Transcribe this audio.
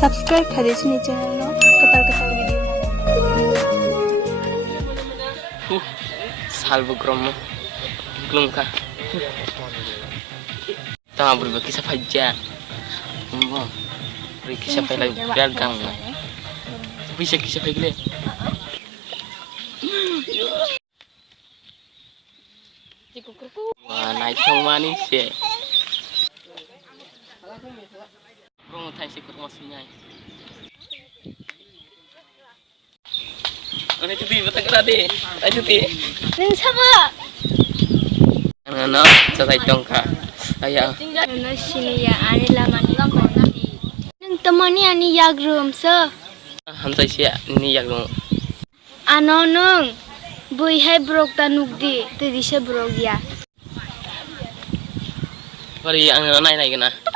subscribe khade sini channel no ketar video salvo kromo klungka tama beri kisah aja beri kisah lagi gagang bisa kisah lagi wah naik yang manis ya bro mau tanya sikut maksudnya Ano cuti batang kerade, ay cuti. nang sama Ano sa tayong ka. Aya. no siniya ani laman ko nang tamani ani yagrum sa Hamsay siya ni yagno. ano nang boy hai brok tanugdi te dise brok ya Pari ang nanay na gina.